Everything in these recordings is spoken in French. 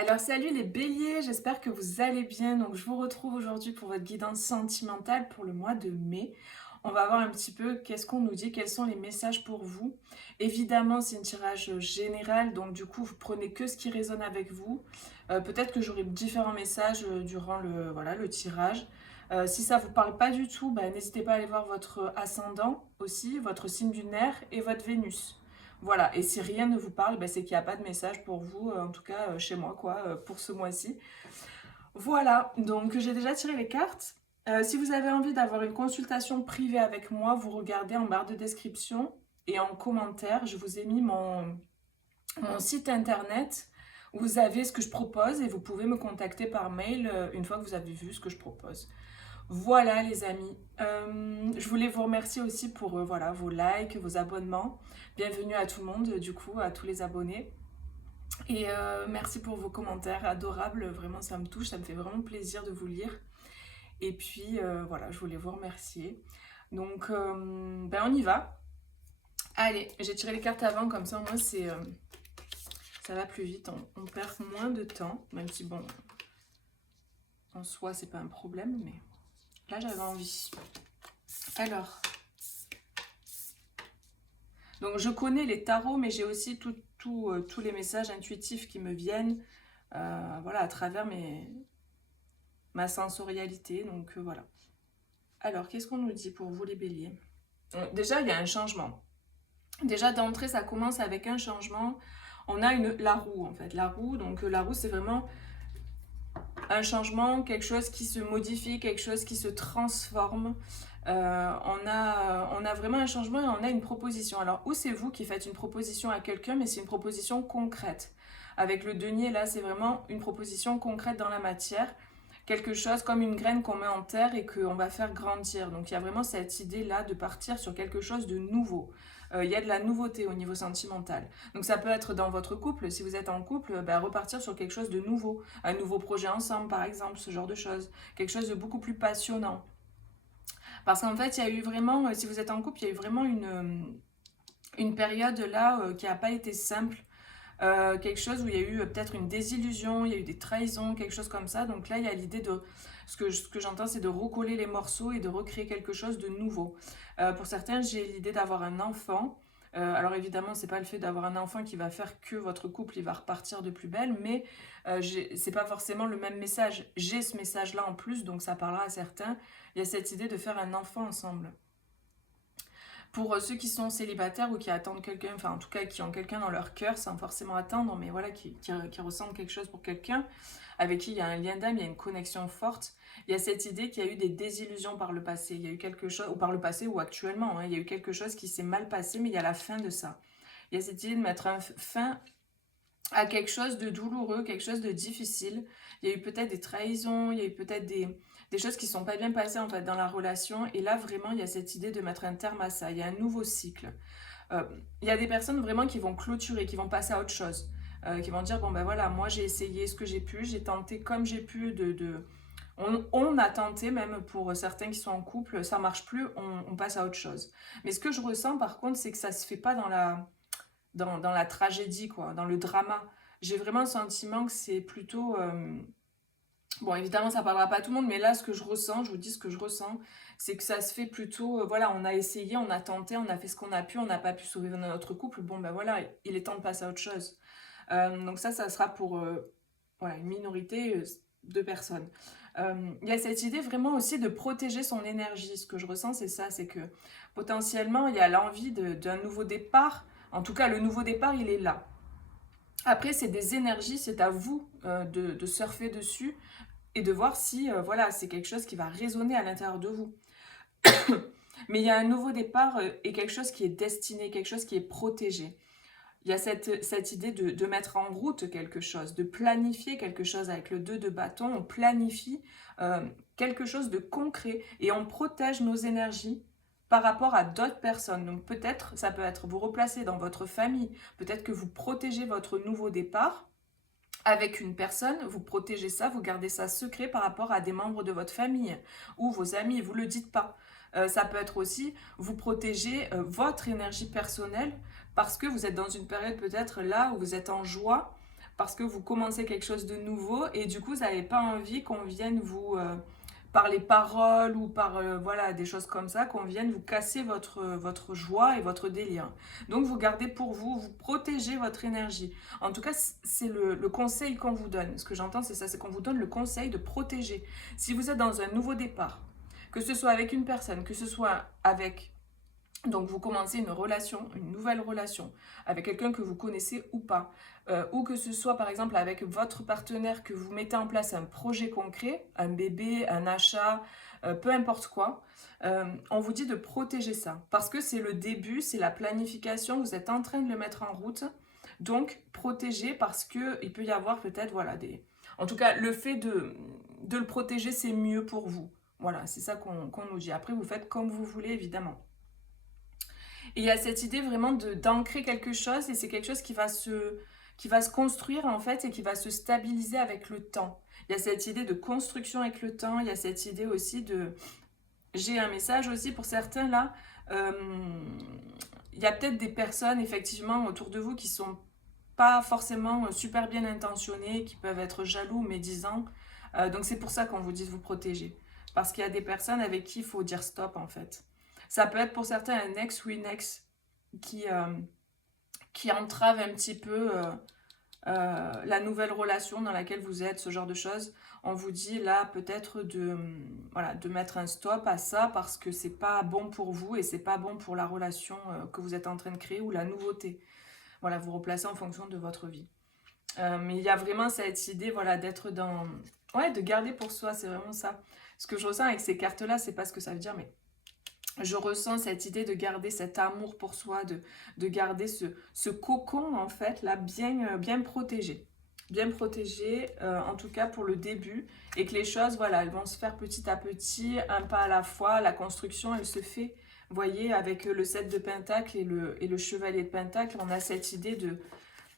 Alors salut les béliers, j'espère que vous allez bien. Donc je vous retrouve aujourd'hui pour votre guidance sentimentale pour le mois de mai. On va voir un petit peu qu'est-ce qu'on nous dit, quels sont les messages pour vous. Évidemment, c'est un tirage général, donc du coup, vous prenez que ce qui résonne avec vous. Peut-être que j'aurai différents messages durant le tirage. Si ça ne vous parle pas du tout, bah, n'hésitez pas à aller voir votre ascendant aussi, votre signe lunaire et votre Vénus. Voilà, et si rien ne vous parle, c'est qu'il n'y a pas de message pour vous, en tout cas chez moi, quoi, pour ce mois-ci. Voilà, donc j'ai déjà tiré les cartes. Si vous avez envie d'avoir une consultation privée avec moi, vous regardez en barre de description et en commentaire, je vous ai mis mon site internet où vous avez ce que je propose et vous pouvez me contacter par mail une fois que vous avez vu ce que je propose. Voilà les amis, je voulais vous remercier aussi pour voilà, vos likes, vos abonnements. Bienvenue à tout le monde, du coup, à tous les abonnés. Et merci pour vos commentaires adorables, vraiment ça me touche, ça me fait vraiment plaisir de vous lire. Et puis voilà, je voulais vous remercier. Donc on y va. Allez, j'ai tiré les cartes avant, comme ça moi ça va plus vite, on perd moins de temps, même si bon, en soi c'est pas un problème, mais là j'avais envie. Alors, donc je connais les tarots, mais j'ai aussi tous les messages intuitifs qui me viennent voilà, à travers ma sensorialité. Donc voilà. Alors, qu'est-ce qu'on nous dit pour vous les béliers? Déjà, il y a un changement. Déjà, d'entrée, ça commence avec un changement. On a la roue, en fait. La roue, donc la roue, c'est vraiment un changement, quelque chose qui se modifie, quelque chose qui se transforme. On a vraiment un changement et on a une proposition. Alors, où c'est vous qui faites une proposition à quelqu'un, mais c'est une proposition concrète. Avec le denier, là, c'est vraiment une proposition concrète dans la matière. Quelque chose comme une graine qu'on met en terre et qu'on va faire grandir. Donc, il y a vraiment cette idée-là de partir sur quelque chose de nouveau. Il y a de la nouveauté au niveau sentimental. Donc ça peut être dans votre couple, si vous êtes en couple, repartir sur quelque chose de nouveau, un nouveau projet ensemble par exemple, ce genre de choses, quelque chose de beaucoup plus passionnant. Parce qu'en fait, il y a eu vraiment, si vous êtes en couple, il y a eu vraiment une période là qui n'a pas été simple. Quelque chose où il y a eu peut-être une désillusion, il y a eu des trahisons, quelque chose comme ça. Donc là, il y a l'idée de... Ce que j'entends, c'est de recoller les morceaux et de recréer quelque chose de nouveau. Pour certains, j'ai l'idée d'avoir un enfant. Alors évidemment, c'est pas le fait d'avoir un enfant qui va faire que votre couple il va repartir de plus belle, mais c'est pas forcément le même message. J'ai ce message-là en plus, donc ça parlera à certains. Il y a cette idée de faire un enfant ensemble. Pour ceux qui sont célibataires ou qui attendent quelqu'un, enfin en tout cas qui ont quelqu'un dans leur cœur sans forcément attendre, mais voilà, qui ressentent quelque chose pour quelqu'un, avec qui il y a un lien d'âme, il y a une connexion forte. Il y a cette idée qu'il y a eu des désillusions par le passé. Il y a eu quelque chose, ou par le passé ou actuellement, hein, il y a eu quelque chose qui s'est mal passé, mais il y a la fin de ça. Il y a cette idée de mettre un fin à quelque chose de douloureux, quelque chose de difficile. Il y a eu peut-être des trahisons, il y a eu peut-être des choses qui ne sont pas bien passées en fait dans la relation. Et là, vraiment, il y a cette idée de mettre un terme à ça. Il y a un nouveau cycle. Euh, il y a des personnes vraiment qui vont clôturer, qui vont passer à autre chose. Qui vont dire, bon ben voilà, moi j'ai essayé ce que j'ai pu, j'ai tenté comme j'ai pu on a tenté même pour certains qui sont en couple, ça marche plus, on passe à autre chose. Mais ce que je ressens par contre, c'est que ça se fait pas dans la tragédie, quoi, dans le drama. J'ai vraiment le sentiment que c'est plutôt... bon, évidemment, ça parlera pas à tout le monde, mais là, ce que je ressens, je vous dis ce que je ressens, c'est que ça se fait plutôt... voilà, on a essayé, on a tenté, on a fait ce qu'on a pu, on n'a pas pu sauver notre couple. Bon, ben voilà, il est temps de passer à autre chose. Donc ça sera pour voilà, une minorité de personnes. Il y a cette idée vraiment aussi de protéger son énergie. Ce que je ressens, c'est ça, c'est que potentiellement, il y a l'envie d'un nouveau départ. En tout cas, le nouveau départ, il est là. Après, c'est des énergies, c'est à vous de surfer dessus et de voir si voilà, c'est quelque chose qui va résonner à l'intérieur de vous. Mais il y a un nouveau départ et quelque chose qui est destiné, quelque chose qui est protégé. Il y a cette idée de mettre en route quelque chose, de planifier quelque chose avec le 2 de bâton. On planifie quelque chose de concret et on protège nos énergies par rapport à d'autres personnes. Donc peut-être, ça peut être vous replacer dans votre famille, peut-être que vous protégez votre nouveau départ avec une personne, vous protégez ça, vous gardez ça secret par rapport à des membres de votre famille ou vos amis, vous ne le dites pas. Ça peut être aussi, vous protégez votre énergie personnelle parce que vous êtes dans une période peut-être là où vous êtes en joie parce que vous commencez quelque chose de nouveau et du coup, vous n'avez pas envie qu'on vienne vous, par les paroles ou par voilà, des choses comme ça, qu'on vienne vous casser votre joie et votre délire. Donc, vous gardez pour vous, vous protégez votre énergie. En tout cas, c'est le conseil qu'on vous donne. Ce que j'entends, c'est ça, c'est qu'on vous donne le conseil de protéger. Si vous êtes dans un nouveau départ, que ce soit avec une personne, que ce soit avec... Donc vous commencez une relation, une nouvelle relation avec quelqu'un que vous connaissez ou pas, ou que ce soit par exemple avec votre partenaire que vous mettez en place un projet concret, un bébé, un achat, peu importe quoi, on vous dit de protéger ça parce que c'est le début, c'est la planification, vous êtes en train de le mettre en route, donc protégez parce que il peut y avoir peut-être voilà des... En tout cas, le fait de le protéger, c'est mieux pour vous. Voilà, c'est ça qu'on nous dit. Après, vous faites comme vous voulez, évidemment. Et il y a cette idée vraiment d'ancrer quelque chose et c'est quelque chose qui va se construire en fait et qui va se stabiliser avec le temps. Il y a cette idée de construction avec le temps, il y a cette idée aussi de... J'ai un message aussi pour certains là. Euh, il y a peut-être des personnes effectivement autour de vous qui sont pas forcément super bien intentionnées, qui peuvent être jaloux, médisants. Donc c'est pour ça qu'on vous dit de vous protéger. Parce qu'il y a des personnes avec qui il faut dire stop en fait. Ça peut être pour certains un ex ou une ex qui entrave un petit peu la nouvelle relation dans laquelle vous êtes, ce genre de choses. On vous dit là peut-être voilà, de mettre un stop à ça parce que c'est pas bon pour vous et c'est pas bon pour la relation que vous êtes en train de créer ou la nouveauté. Voilà, vous replacez en fonction de votre vie. Mais il y a vraiment cette idée voilà, d'être dans... Ouais, de garder pour soi, c'est vraiment ça. Ce que je ressens avec ces cartes-là, c'est pas ce que ça veut dire, mais je ressens cette idée de garder cet amour pour soi, de garder ce cocon, en fait, là, bien protégé. Bien protégé, en tout cas pour le début, et que les choses, voilà, elles vont se faire petit à petit, un pas à la fois. La construction, elle se fait, vous voyez, avec le 7 de Pentacle et le Chevalier de Pentacle, on a cette idée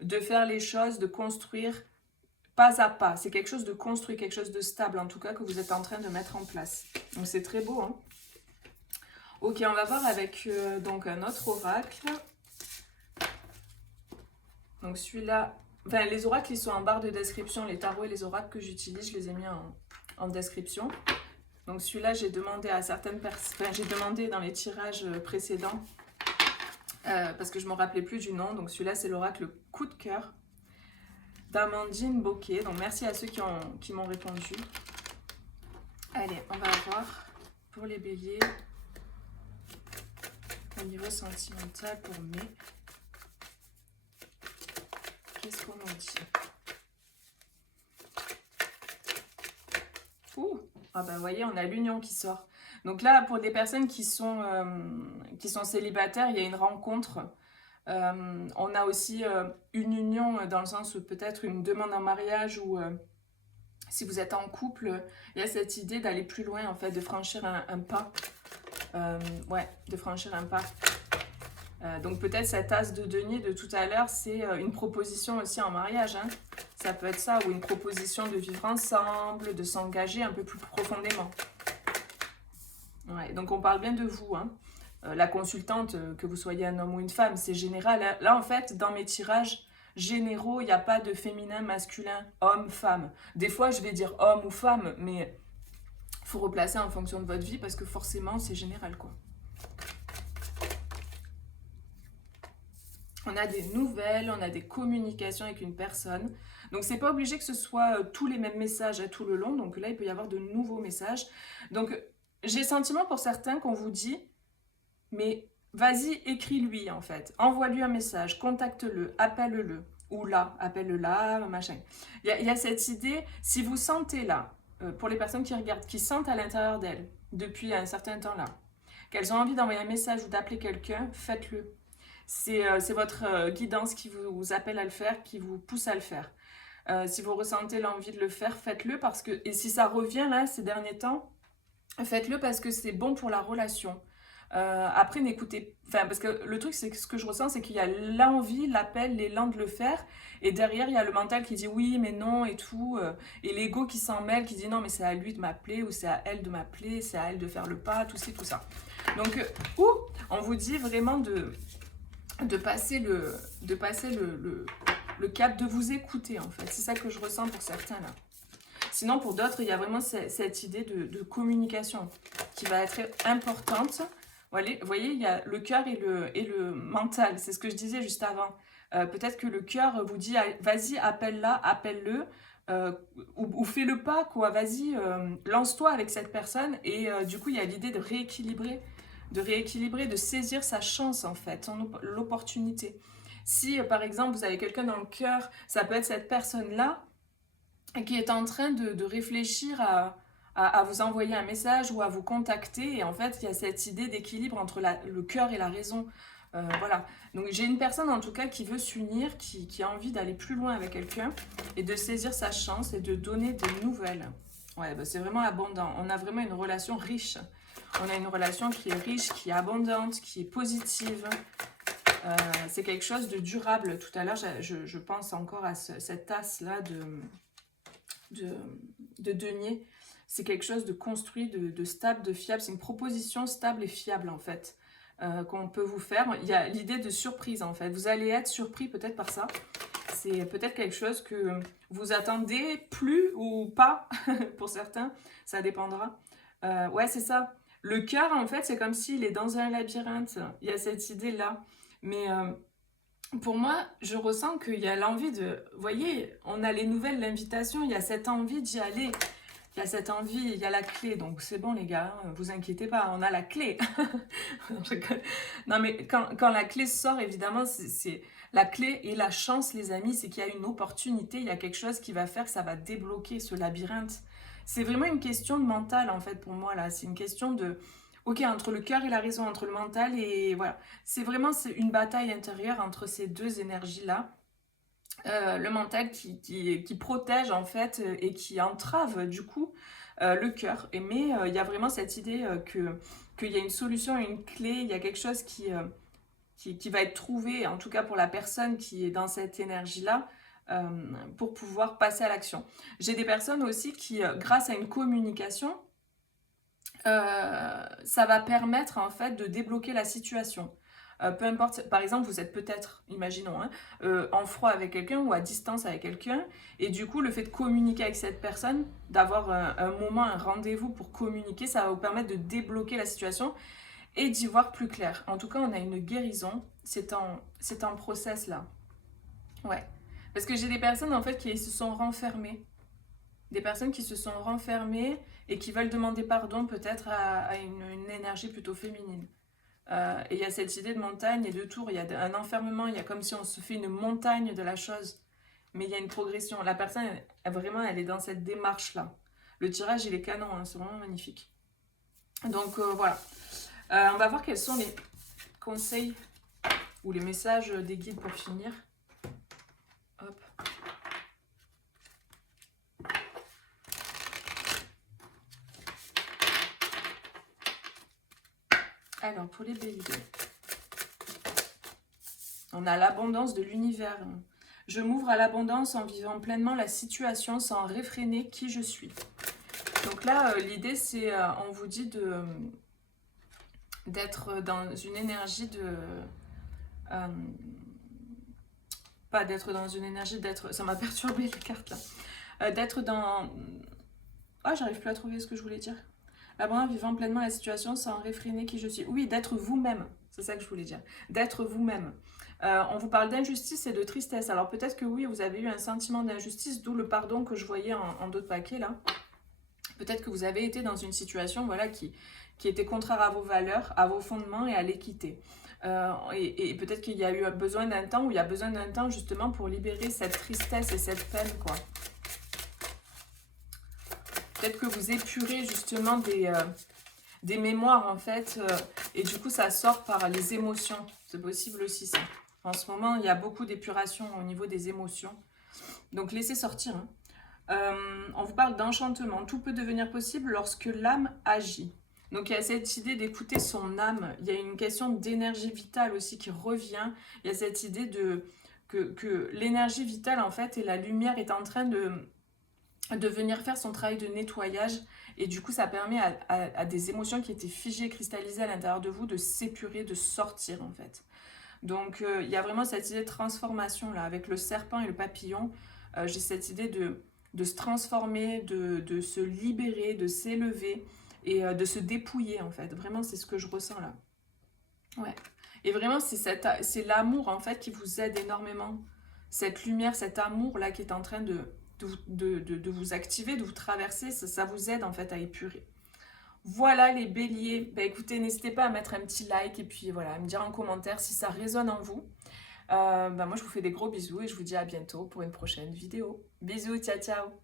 de faire les choses, de construire pas à pas. C'est quelque chose de construit, quelque chose de stable, en tout cas, que vous êtes en train de mettre en place. Donc c'est très beau, hein. Ok, on va voir avec donc un autre oracle. Donc celui-là, enfin les oracles ils sont en barre de description, les tarots et les oracles que j'utilise, je les ai mis en description. Donc celui-là, j'ai demandé à certaines personnes, enfin, j'ai demandé dans les tirages précédents, parce que je ne me rappelais plus du nom. Donc celui-là, c'est l'oracle coup de cœur d'Amandine Bocquet. Donc merci à ceux qui m'ont répondu. Allez, on va voir pour les béliers. Au niveau sentimental pour mai, qu'est-ce qu'on nous dit? Ouh, ah ben vous voyez, on a l'union qui sort. Donc là, pour des personnes qui sont célibataires, il y a une rencontre. On a aussi une union dans le sens où peut-être une demande en mariage ou si vous êtes en couple, il y a cette idée d'aller plus loin en fait, de franchir un pas. Ouais, de franchir un pas. Donc peut-être cette as de denier de tout à l'heure, c'est une proposition aussi en mariage. Hein. Ça peut être ça, ou une proposition de vivre ensemble, de s'engager un peu plus profondément. Ouais, donc on parle bien de vous. Hein. La consultante, que vous soyez un homme ou une femme, c'est général. Là, en fait, dans mes tirages généraux, il n'y a pas de féminin, masculin, homme, femme. Des fois, je vais dire homme ou femme, mais il faut replacer en fonction de votre vie parce que forcément, c'est général, quoi. On a des nouvelles, on a des communications avec une personne. Donc, c'est pas obligé que ce soit tous les mêmes messages à tout le long. Donc là, il peut y avoir de nouveaux messages. Donc, j'ai le sentiment pour certains qu'on vous dit, mais vas-y, écris-lui en fait. Envoie-lui un message, contacte-le, appelle-le. Ou là, appelle-le là, machin. Il y a cette idée, si vous sentez là, pour les personnes qui regardent, qui sentent à l'intérieur d'elles, depuis un certain temps là, qu'elles ont envie d'envoyer un message ou d'appeler quelqu'un, faites-le. C'est votre guidance qui vous appelle à le faire, qui vous pousse à le faire. Si vous ressentez l'envie de le faire, faites-le parce que, et si ça revient là ces derniers temps, faites-le parce que c'est bon pour la relation. Après, n'écoutez... Enfin, parce que le truc, c'est que ce que je ressens, c'est qu'il y a l'envie, l'appel, l'élan de le faire. Et derrière, il y a le mental qui dit oui, mais non, et tout. Et l'ego qui s'en mêle, qui dit non, mais c'est à lui de m'appeler, ou c'est à elle de m'appeler, c'est à elle de faire le pas, tout ci, tout ça. Donc, on vous dit vraiment de passer le cap de vous écouter en fait. C'est ça que je ressens pour certains là. Sinon pour d'autres, il y a vraiment cette idée de communication qui va être importante. Vous voyez, il y a le cœur et le mental. C'est ce que je disais juste avant. Peut-être que le cœur vous dit, vas-y, appelle-la, appelle-le. Ou fais le pas, quoi. Vas-y, lance-toi avec cette personne. Et du coup, il y a l'idée de rééquilibrer, de saisir sa chance, en fait, l'opportunité. Si, par exemple, vous avez quelqu'un dans le cœur, ça peut être cette personne-là qui est en train de réfléchir à vous envoyer un message ou à vous contacter. Et en fait, il y a cette idée d'équilibre entre le cœur et la raison. Voilà. Donc j'ai une personne en tout cas qui veut s'unir, qui a envie d'aller plus loin avec quelqu'un et de saisir sa chance et de donner des nouvelles. Ouais, bah c'est vraiment abondant. On a vraiment une relation riche. On a une relation qui est riche, qui est abondante, qui est positive. C'est quelque chose de durable. Tout à l'heure, je pense encore à cette tasse-là de denier. C'est quelque chose de construit, de stable, de fiable. C'est une proposition stable et fiable en fait qu'on peut vous faire. Il y a l'idée de surprise en fait. Vous allez être surpris peut-être par ça. C'est peut-être quelque chose que vous attendez plus ou pas pour certains. Ça dépendra. Ouais, c'est ça. Le cœur en fait, c'est comme s'il est dans un labyrinthe. Il y a cette idée-là. Mais pour moi, je ressens qu'il y a l'envie de... Vous voyez, on a les nouvelles, l'invitation, il y a cette envie d'y aller. Il y a cette envie, il y a la clé. Donc c'est bon les gars, vous inquiétez pas, on a la clé. Non mais quand la clé sort, évidemment, c'est la clé et la chance, les amis, c'est qu'il y a une opportunité, il y a quelque chose qui va faire que ça va débloquer ce labyrinthe. C'est vraiment une question de mental en fait pour moi là. C'est une question de... Ok, entre le cœur et la raison, entre le mental et voilà. C'est une bataille intérieure entre ces deux énergies-là. Le mental qui protège en fait et qui entrave du coup le cœur. Mais il y a vraiment cette idée qu'il y a une solution, une clé, il y a quelque chose qui va être trouvé, en tout cas pour la personne qui est dans cette énergie-là, pour pouvoir passer à l'action. J'ai des personnes aussi qui, grâce à une communication, ça va permettre en fait de débloquer la situation. Peu importe, par exemple, vous êtes peut-être, imaginons, hein, en froid avec quelqu'un ou à distance avec quelqu'un, et du coup, le fait de communiquer avec cette personne, d'avoir un moment, un rendez-vous pour communiquer, ça va vous permettre de débloquer la situation et d'y voir plus clair. En tout cas, on a une guérison, c'est en process là. Ouais. Parce que j'ai des personnes en fait qui se sont renfermées. Des personnes qui se sont renfermées et qui veulent demander pardon peut-être à une énergie plutôt féminine. Et il y a cette idée de montagne et de tour, il y a un enfermement, il y a comme si on se fait une montagne de la chose, mais il y a une progression. La personne, vraiment, elle est dans cette démarche-là. Le tirage, il est canon, hein, c'est vraiment magnifique. Donc voilà, on va voir quels sont les conseils ou les messages des guides pour finir. Hop. Alors, pour les béliers, on a l'abondance de l'univers. Je m'ouvre à l'abondance en vivant pleinement la situation sans réfréner qui je suis. Donc là, l'idée, c'est, on vous dit d'être dans une énergie de... pas d'être dans une énergie, d'être... Ça m'a perturbé les cartes là. D'être dans... Ah, j'arrive plus à trouver ce que je voulais dire. L'abondance vivant pleinement la situation sans réfréner qui je suis. Oui, d'être vous-même. C'est ça que je voulais dire. D'être vous-même. On vous parle d'injustice et de tristesse. Alors peut-être que oui, vous avez eu un sentiment d'injustice, d'où le pardon que je voyais en d'autres paquets là. Peut-être que vous avez été dans une situation voilà, qui était contraire à vos valeurs, à vos fondements et à l'équité. Et peut-être qu'il y a eu besoin d'un temps, ou il y a besoin d'un temps justement pour libérer cette tristesse et cette peine, quoi. Peut-être que vous épurez justement des mémoires en fait, et du coup ça sort par les émotions. C'est possible aussi ça. En ce moment, il y a beaucoup d'épuration au niveau des émotions. Donc laissez sortir, hein. On vous parle d'enchantement. Tout peut devenir possible lorsque l'âme agit. Donc il y a cette idée d'écouter son âme. Il y a une question d'énergie vitale aussi qui revient. Il y a cette idée que l'énergie vitale en fait et la lumière est en train de venir faire son travail de nettoyage. Et du coup ça permet à des émotions qui étaient figées, cristallisées à l'intérieur de vous de s'épurer, de sortir en fait. Donc, il y a vraiment cette idée de transformation là, avec le serpent et le papillon. J'ai cette idée de se transformer, de se libérer, de s'élever et de se dépouiller en fait. Vraiment, c'est ce que je ressens là. Ouais. Et vraiment, c'est l'amour en fait qui vous aide énormément. Cette lumière, cet amour là qui est en train de vous activer, de vous traverser, ça vous aide en fait à épurer. Voilà les béliers. Bah écoutez, n'hésitez pas à mettre un petit like et puis voilà, à me dire en commentaire si ça résonne en vous. Bah moi je vous fais des gros bisous et je vous dis à bientôt pour une prochaine vidéo. Bisous, ciao ciao.